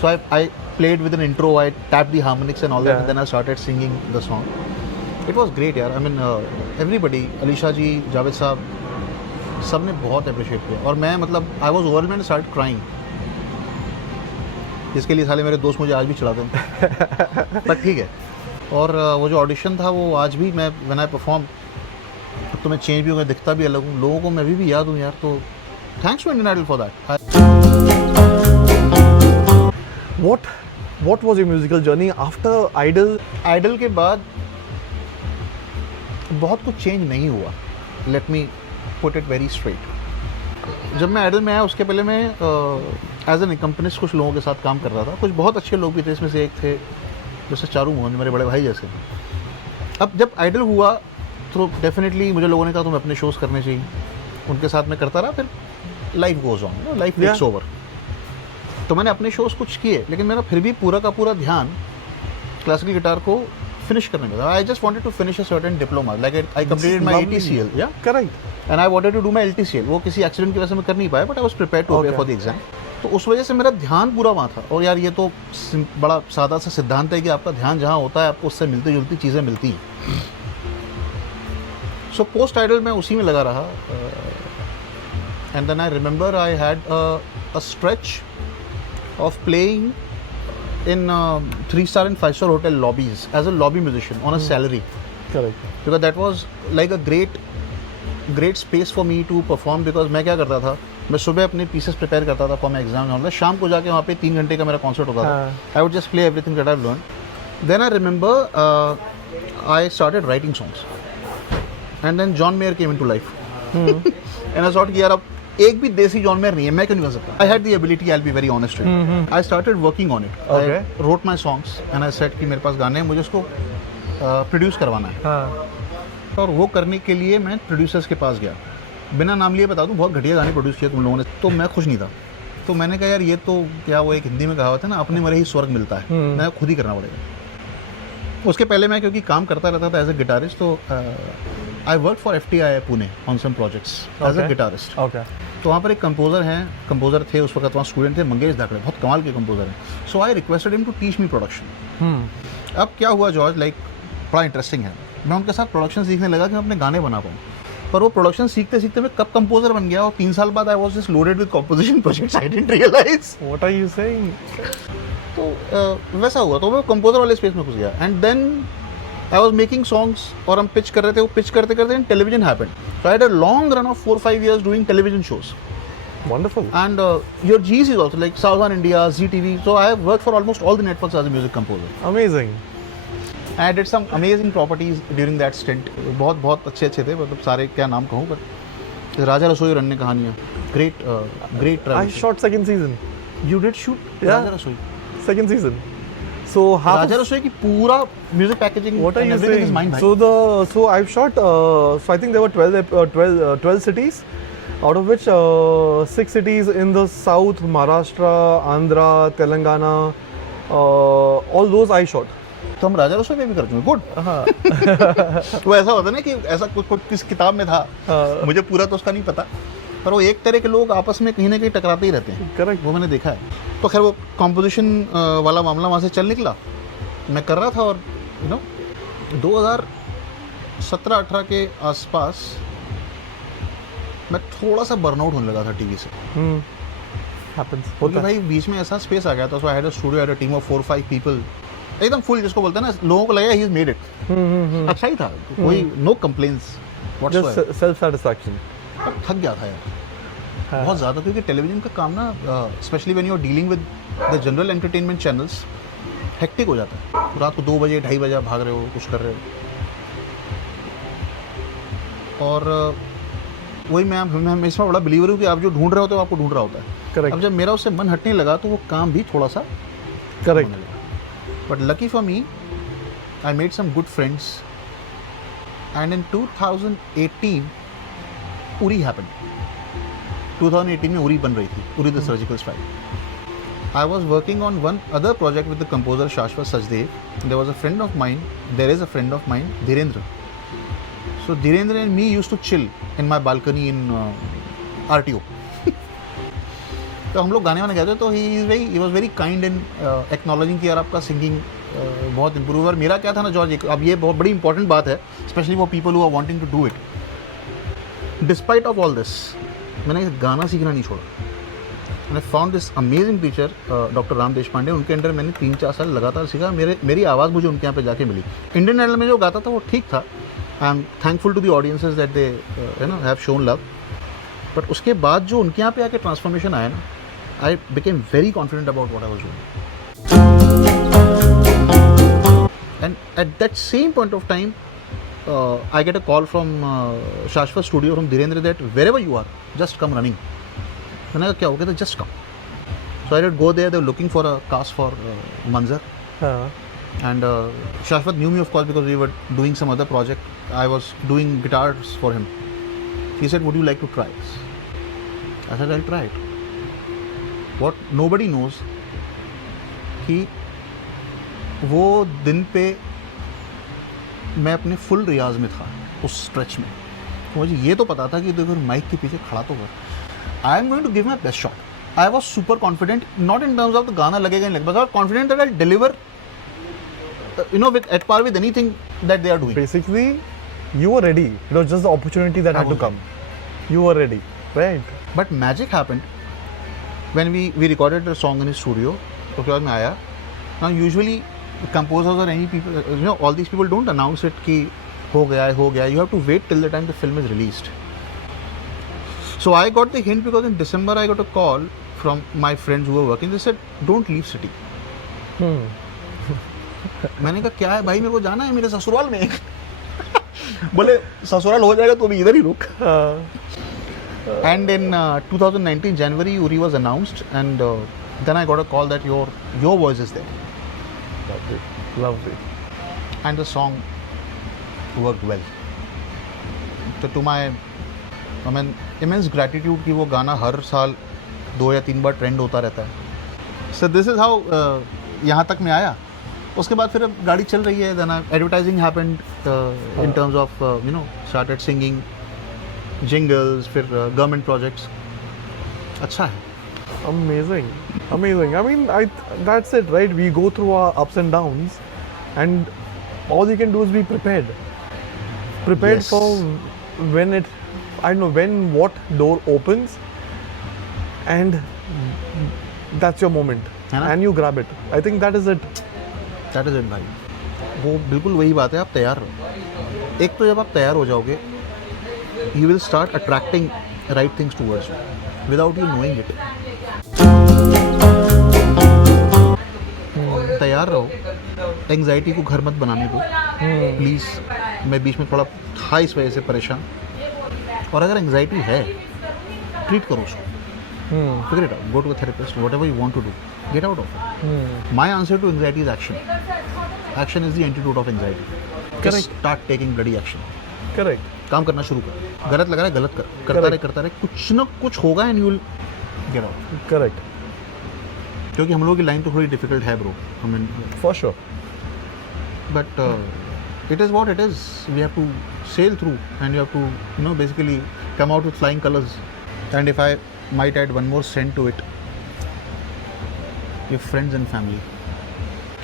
so I played with an intro, I tapped the harmonics and all that, Yeah. and then I started singing the song. It was great, यार. I mean, everybody, Alisha जी, जावेद साहब, सब ने बहुत अप्रिशिएट किया. और मैं मतलब I was overwhelmed and started crying. जिसके लिए साले मेरे दोस्त मुझे आज भी चिढ़ाते हैं. बट ठीक है. और वो जो ऑडिशन था वो आज भी मैं व्हेन आई परफॉर्म तो मैं चेंज भी हो गया, दिखता भी अलग हूँ. लोगों को मैं अभी भी याद हूँ यार. तो thanks to Indian Idol for that. What was your musical journey after Idol? Idol के बाद बहुत कुछ चेंज नहीं हुआ. Let me put it very straight. जब मैं आइडल में आया उसके पहले मैं एज एन एकम्पनिस्ट कुछ लोगों के साथ काम कर रहा था. कुछ बहुत अच्छे लोग भी थे. इसमें से एक थे जैसे चारू मोहन, मेरे बड़े भाई जैसे. अब जब आइडल हुआ तो डेफिनेटली मुझे लोगों ने कहा तुम्हें अपने शोज़ करने चाहिए. उनके साथ मैं करता रहा. फिर life goes on, life takes over. तो मैंने अपने शोज़ कुछ किए, लेकिन मेरा फिर भी पूरा का पूरा ध्यान क्लासिकल गिटार को फिनिश करने में था. I just wanted to finish a certain diploma, like I completed my ATCL, या Correct. And I wanted to do my LTCL. वो किसी एक्सीडेंट की वजह से मैं कर नहीं पाया, but I was prepared to appear for the exam. तो उस वजह से मेरा ध्यान पूरा वहाँ था। और यार ये तो बड़ा सादा सा सिद्धांत है कि आपका ध्यान जहाँ होता है आपको उससे मिलती जुलती चीज़ें मिलती हैं। सो पोस्ट आइडल मैं उसी में लगा रहा। And then I remember I had a stretch of playing in 3-star and 5-star hotel lobbies as a lobby musician on a salary, Correct. because that was like a great space for me to perform, because मैं क्या करता था, मैं सुबह अपने pieces prepare करता था for my exam और शाम को जाके वहाँ पे 3 घंटे का मेरा concert होता था। I would just play everything that I've learned. Then I remember I started writing songs and then John Mayer came into life. And I thought कि यार अब एक भी देसी जॉन मेयर नहीं है, मैं क्यों नहीं बन सकता। I had the ability, I will be very honest. I started working on it, I wrote my songs and I said कि मेरे पास गाने हैं, मुझे उसको प्रोड्यूस करवाना है। और वो करने के लिए मैं प्रोड्यूसर्स के पास गया। बिना नाम लिए बता दूं, बहुत घटिया गाने प्रोड्यूस किए तुम लोगों ने, तो मैं खुश नहीं था। तो मैंने कहा यार ये तो क्या, वो एक हिंदी में कहावत है ना, अपने मरे ही स्वर्ग मिलता है, मैं खुद ही करना पड़ेगा। उसके पहले मैं क्योंकि काम करता रहता था एज ए गिटारिस्ट, तो I work for FTI Pune on some projects as a guitarist. तो वहाँ पर एक कंपोजर थे उस वक्त, वहाँ स्टूडेंट थे, मंगेश धाकड़े, बहुत कमाल के कंपोजर हैं। So I requested him to teach me production. अब क्या हुआ जॉर्ज, लाइक बड़ा इंटरेस्टिंग है, मैं उनके साथ प्रोडक्शन सीखने लगा कि मैं अपने गाने बना पाऊँ। पर वो प्रोडक्शन सीखते सीखते मैं कब कंपोजर बन गया, और 3 साल बाद I was just loaded with composition projects, I didn't realise. What are you saying? तो वैसा हुआ, तो मैं कंपोजर वाले स्पेस में घुस गया। And then I was making songs और हम पिच कर रहे थे, वो पिच करते करते television happened. So I had a long run of 4-5 years doing television shows. Wonderful. And your G's is also like Southern India, ZTV. So I have worked for almost all the networks as a music composer. Amazing. I did some amazing properties during that stint. बहुत अच्छे थे, मतलब सारे क्या नाम कहूँ, पर राजा रसोई और अन्य कहानियाँ, great travel. I shot second season. You did shoot Yeah. राजा रसोई? Second season. So half. राजा रसोई की पूरा music packaging. What are and you everything saying? is mine, bhai. So I've shot. So I think there were 12 cities, out of which 6 cities in the south: Maharashtra, Andhra, Telangana. All those I shot. तो हम राजा रसोई में भी कर चुके, गुड। वो ऐसा होता है ना कि ऐसा कुछ किस किताब में था, मुझे पूरा तो उसका नहीं पता, पर वो एक तरह के लोग आपस में कहीं ना कहीं टकराते ही रहते हैं। Correct. वो मैंने देखा है। तो खैर वो कॉम्पोजिशन वाला मामला वहाँ से चल निकला, मैं कर रहा था, और 2017-18 के आसपास मैं थोड़ा सा बर्नआउट होने लगा था टीवी से। Happens. क्योंकि होता है. भाई बीच में ऐसा स्पेस आ गया था, so I had a studio, had a team of 4-5 people, एकदम फुल, जिसको बोलते हैं ना, लोगों को लगा ही इज मेड इट। अच्छा ही था, कोई no complaints whatsoever. Just self satisfaction. थक गया था यार बहुत ज़्यादा, क्योंकि टेलीविजन का काम ना, specially when you are dealing with the general entertainment channels, hectic हो जाता है। रात को 2 बजे 2:30 बजे भाग रहे हो, कुछ कर रहे हो। और वही मैं इसमें बड़ा बिलीवर हूँ कि आप जो ढूंढ रहे होते हो आपको ढूंढ रहा होता है। Correct. अब जब मेरा उससे मन हटने लगा तो वो काम भी थोड़ा सा Correct. But lucky for me I made some good friends, and in 2018 Uri happened. 2018 में उरी बन रही थी, Uri the surgical strike. I was working on one other project with the composer Shashwat Sachdev. There was a friend of mine, there is a friend of mine, Dhirendra. So Dhirendra and me used to chill in my balcony in RTO. तो हम लोग गाने वाने गाते, तो he was very kind in acknowledging कि यार आपका सिंगिंग बहुत इम्प्रूव है। और मेरा क्या था ना जॉर्ज, अब ये बहुत बड़ी इंपॉर्टेंट बात है, specially for people who are wanting to do it. Despite of all this, मैंने गाना सीखना नहीं छोड़ा। मैंने found this amazing teacher doctor Ram Deshpande, उनके अंडर मैंने 3-4 साल लगातार सीखा। मेरी आवाज़ मुझे उनके यहाँ पे जाके मिली। इंडियन आइडल में जो गाता था वो ठीक था, I am thankful to the audiences that they have shown love, but उसके बाद जो उनके यहाँ पे आके ट्रांसफॉर्मेशन आया ना, I became very confident about what I was doing. And at that same point of time I get a call from Shashwat studio from Dhirendra that wherever you are just come running. मैंने कहा क्या हो गया? तो just come. So I did go there, they were looking for a cast for Manjar. And Shashwat knew me, of course, because we were doing some other project. I was doing guitars for him. He said, would you like to try this? I said, I'll try it. What nobody knows कि वो दिन पे मैं अपने फुल रियाज में था उस स्ट्रेच में। मुझे ये तो पता था कि देखो माइक के पीछे खड़ा तो हुआ, I am going to give my best shot. I was super confident, not in terms of the गाना लगेगा नहीं लगेगा, but I was confident that I'll deliver, at par with anything that they are doing. Basically, you were ready. It was just the opportunity that I had to was come. You were ready, right? But magic happened when we recorded the song in his studio. उसके बाद मैं आया. Now usually composers or any people, all these people don't announce it कि हो गया. You have to wait till the time the film is released. So I got the hint because in December I got a call from my friends who were working. They said, don't leave city. मैंने कहा क्या है भाई, मेरे को जाना है मेरे ससुराल में. बोले ससुराल हो जाएगा तो अभी इधर ही रुक. And in 2019 January Uri was announced, and then I got a call that your voice is there. Lovely. And the song worked well. So to my immense gratitude कि वो गाना हर साल 2 या 3 बार ट्रेंड होता रहता है. So this is how यहाँ तक मैं आया. उसके बाद फिर अब गाड़ी चल रही है. Then advertising happened in terms of started singing, jingles, फिर government projects. अच्छा है. Amazing. I mean, that's it, right? We go through our ups and downs, and all you can do is be prepared. Prepared Yes. for when what door opens, and that's your moment, है ना? and you grab it. I think that is it. That is it भाई. वो बिल्कुल वही बात है. आप तैयार रहो. एक तो जब आप तैयार हो जाओगे, you will start attracting right things towards you without you knowing it. तैयार रहो. एंग्जाइटी को घर मत बनाने दो प्लीज़. मैं बीच में थोड़ा था इस वजह से परेशान. और अगर एंग्जाइटी है, ट्रीट करो उसको. Figure it out. Go to a therapist. Whatever you want to do, get out of it. My answer to anxiety is action. Action is the antidote of anxiety. Correct. Just start taking bloody action. Correct. काम करना शुरू कर. गलत लग रहा है गलत कर. करता रहे. कुछ ना कुछ होगा and you'll get out. Correct. क्योंकि हम लोगों की लाइन तो थोड़ी डिफिकल्ट है bro. For sure. But it is what it is. We have to sail through, and you have to basically come out with flying colors. And if I might add one more cent to it, your friends and family.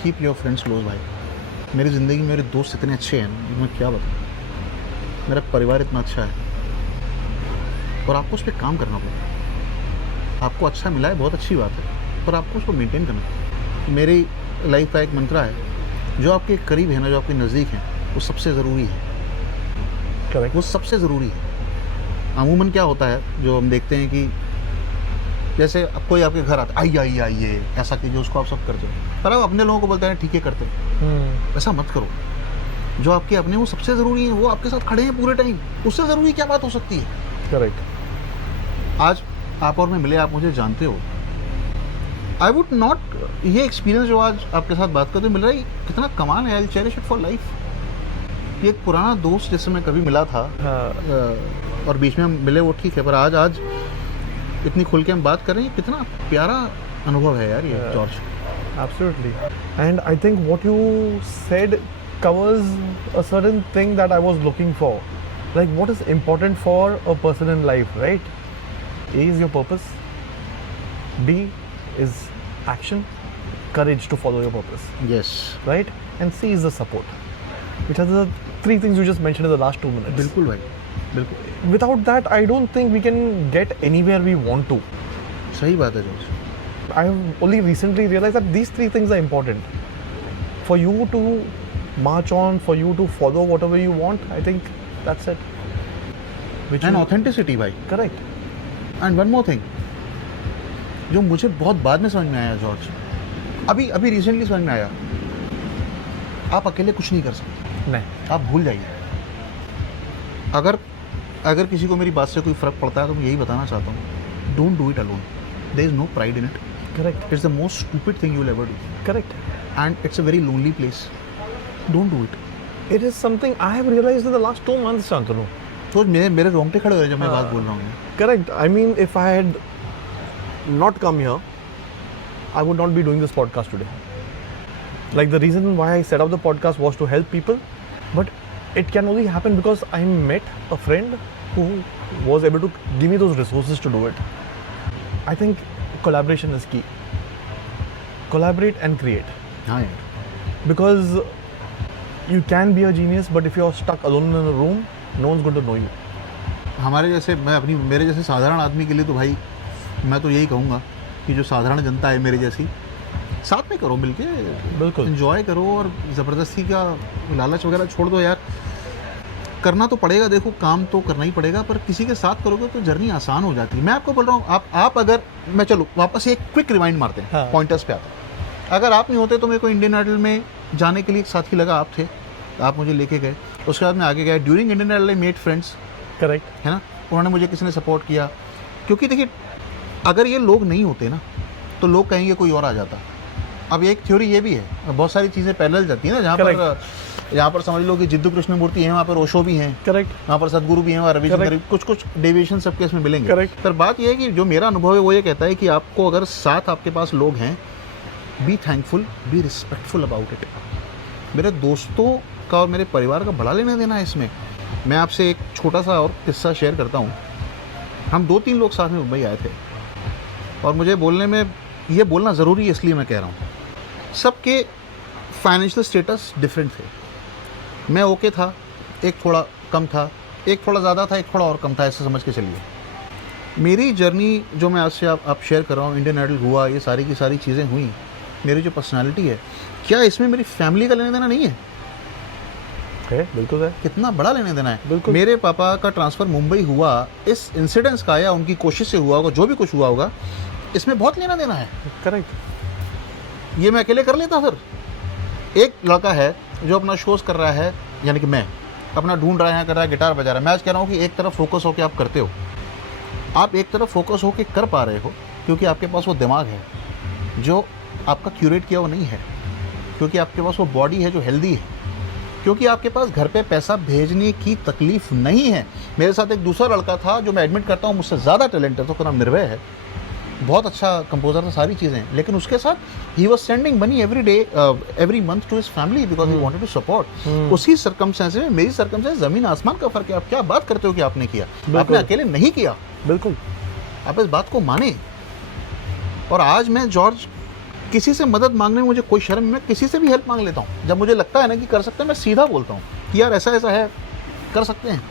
Keep your friends close भाई. मेरी ज़िंदगी में मेरे दोस्त इतने अच्छे हैं ना, मैं क्या बताऊँ. मेरा परिवार इतना अच्छा है, और आपको उस पर काम करना पड़ेगा. आपको अच्छा मिला है, बहुत अच्छी बात है, पर आपको उसको मेंटेन करना है. मेरी लाइफ का एक मंत्रा है, जो आपके करीब है ना, जो आपके नज़दीक हैं, वो सबसे ज़रूरी है. Correct. वो सबसे ज़रूरी है. अमूमन क्या होता है, जो हम देखते हैं कि जैसे अब कोई आपके घर आता है, आइए ऐसा कीजिए, उसको आप सब करते हो. पर आप अपने लोगों को बोलते हैं ठीक है करते हो. ऐसा मत करो. जो आपके अपने वो सबसे ज़रूरी है, वो आपके साथ खड़े हैं पूरे टाइम. उससे ज़रूरी क्या बात हो सकती है. Correct. आज आप और मैं मिले, आप मुझे जानते हो. आई वुड नॉट, ये एक्सपीरियंस जो आज आपके साथ बात करते मिल रहा है, कितना कमाल है. I will cherish it for life. ये एक पुराना दोस्त जिससे मैं कभी मिला था, और बीच में हम मिले, वो ठीक है, पर आज इतनी खुल के हम बात कर रहे हैं. कितना प्यारा अनुभव है यार ये George. Absolutely. And I think what you said covers a certain thing that I was looking for. Like, what is important for a person in life, right? A is your purpose. B is action, courage to follow your purpose, yes, right? And C is the support, which are the 3 things you just mentioned in the last 2 minutes. बिल्कुल भाई, बिल्कुल Without that, I don't think we can get anywhere we want to. सही बात है George. I have only recently realized that these 3 things are important. For you to march on, for you to follow whatever you want, I think that's it. Which and you- authenticity भाई. Correct. And one more thing, जो मुझे बहुत बाद में समझ में आया जॉर्ज, अभी रिसेंटली समझ में आया. आप अकेले कुछ नहीं कर सकते. नहीं. आप भूल जाइए. अगर किसी को मेरी बात से कोई फ़र्क पड़ता है तो मैं यही बताना चाहता हूँ, don't do it alone. There is no pride in it. Correct. It's the most stupid thing you will ever do, Correct. And it's a very lonely place. Don't do it. It is something I have realized in the last 2 months, Shantanu. तो मेरे रोंगटे खड़े हो रहे हैं जब मैं बात बोल रहा हूँ. Correct. I mean, if I had not come here, I would not be doing this podcast today. Like, the reason why I set up the podcast was to help people, but it can only happen because I met a friend who was able to give me those resources to do it. I think collaboration is key. Collaborate and create. हाँ यार, Because you can be a genius, but if you're stuck alone in a room, no one's going to know you. हमारे जैसे मेरे जैसे साधारण आदमी के लिए तो भाई मैं तो यही कहूँगा कि जो साधारण जनता है मेरे जैसी, साथ में करो मिलके, बिल्कुल। एंजॉय करो और ज़बरदस्ती का लालच वगैरह छोड़ दो यार। करना तो पड़ेगा, देखो काम तो करना ही पड़ेगा, पर किसी के साथ करोगे तो जर्नी आसान हो जाती है। मैं आपको बोल रहा हूँ, आप अगर, मैं चलो वापस एक क्विक रिमाइंड मारते हैं, हाँ। पॉइंटर्स पे आते हैं। अगर आप नहीं होते तो मेरे को इंडियन आइडल में जाने के लिए एक साथी लगा, आप थे, आप मुझे लेके गए, उसके बाद मैं आगे गया। During Indian Idol I made friends, Correct. है ना, उन्होंने मुझे किसी ने सपोर्ट किया। क्योंकि देखिए अगर ये लोग नहीं होते ना तो लोग कहेंगे कोई और आ जाता। अब एक थ्योरी ये भी है, बहुत सारी चीज़ें पैरेलल जाती हैं ना, जहाँ पर समझ लो कि जिद्दू कृष्णमूर्ति हैं, वहाँ पर ओशो भी हैं, Correct. वहाँ पर सदगुरु भी हैं, वहाँ रविशंकर, कुछ डेविएशन सबके इसमें मिलेंगे। Correct. पर बात यह है कि जो मेरा अनुभव है वो ये कहता है कि आपको अगर साथ आपके पास लोग हैं, be thankful, be respectful about it. मेरे दोस्तों का और मेरे परिवार का बड़ा लेना देना है इसमें। मैं आपसे एक छोटा सा और किस्सा शेयर करता हूँ। हम 2-3 लोग साथ में मुंबई आए थे और मुझे बोलने में ये बोलना ज़रूरी है, इसलिए मैं कह रहा हूँ, सबके फाइनेंशियल स्टेटस डिफरेंट थे। मैं ओके था, एक थोड़ा कम था, एक थोड़ा ज़्यादा था, एक थोड़ा और कम था, ऐसे समझ के चलिए। मेरी जर्नी जो मैं आपसे आप शेयर कर रहा हूँ, इंडियन आइडल हुआ, ये सारी की सारी चीज़ें हुई, मेरी जो पर्सनालिटी है, क्या इसमें मेरी फैमिली का लेना देना नहीं है? है, बिल्कुल है। कितना बड़ा लेने देना है। बिल्कुल। मेरे पापा का ट्रांसफ़र मुंबई हुआ इस इंसिडेंस का या उनकी कोशिश से हुआ होगा, जो भी कुछ हुआ होगा, इसमें बहुत लेना देना है। Correct. ये मैं अकेले कर लेता फिर? एक लड़का है जो अपना शोज़ कर रहा है, यानी कि मैं अपना ढूंढ रहा है, कर रहा है, गिटार बजा रहा है। मैं आज कह रहा हूँ कि एक तरफ फोकस होकर आप करते हो, आप एक तरफ फोकस होकर कर पा रहे हो क्योंकि आपके पास वो दिमाग है जो आपका क्यूरेट किया वो नहीं है, क्योंकि आपके पास वो बॉडी है जो हेल्दी है, क्योंकि आपके पास घर पे पैसा भेजने की तकलीफ नहीं है। मेरे साथ एक दूसरा लड़का था जो मैं एडमिट करता हूँ मुझसे ज़्यादा टैलेंट है, तो उसका नाम निर्भय है, बहुत अच्छा कंपोजर था, सारी चीज़ें, लेकिन उसके साथ ही was sending money every day, every month to his family because he wanted to support. उसी सर्कमस्टेंस में मेरी सर्कमस्टेंस ज़मीन आसमान का फ़र्क है। आप क्या बात करते हो कि आपने किया? आपने अकेले नहीं किया, बिल्कुल। आप इस बात को माने। और आज मैं जॉर्ज किसी से मदद मांगने में मुझे कोई शर्म, मैं किसी से भी हेल्प मांग लेता हूँ। जब मुझे लगता है ना कि कर सकते हैं, मैं सीधा बोलता हूँ कि यार ऐसा ऐसा है, कर सकते हैं।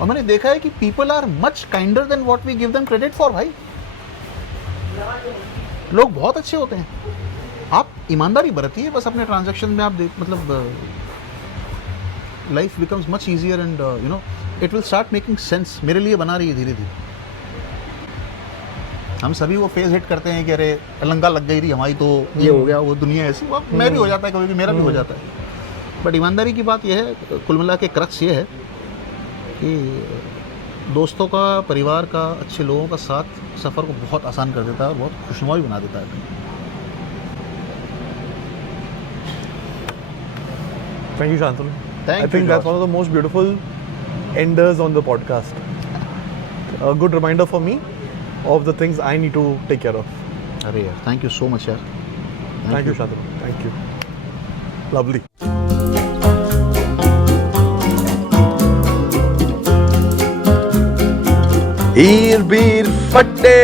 और मैंने देखा है कि people are much kinder than what we give them credit for. भाई लोग बहुत अच्छे होते हैं। आप ईमानदारी बरतिए बस अपने ट्रांजैक्शन में, आप मतलब life becomes much easier and you know it will start making sense. मेरे लिए बना रही है धीरे धीरे। हम सभी वो फेज हिट करते हैं कि अरे लंगा लग गई थी हमारी, तो ये हो गया, वो दुनिया ऐसी। वो मैं भी हो जाता है कभी भी, मेरा भी हो जाता है। बट ईमानदारी की बात यह है, कुल मिला के क्रक्स ये है कि दोस्तों का, परिवार का, अच्छे लोगों का साथ सफ़र को बहुत आसान कर देता है और बहुत खुशनुमा भी बना देता है। Thank you, Shantanu. Thank I you, think that's George. one of the most beautiful enders on the podcast. A good reminder for me of the things I need to take care of. अरे यार, थैंक यू सो मच यार। Thank you, Shantanu. Thank you. Lovely. हीर बीर फट्टे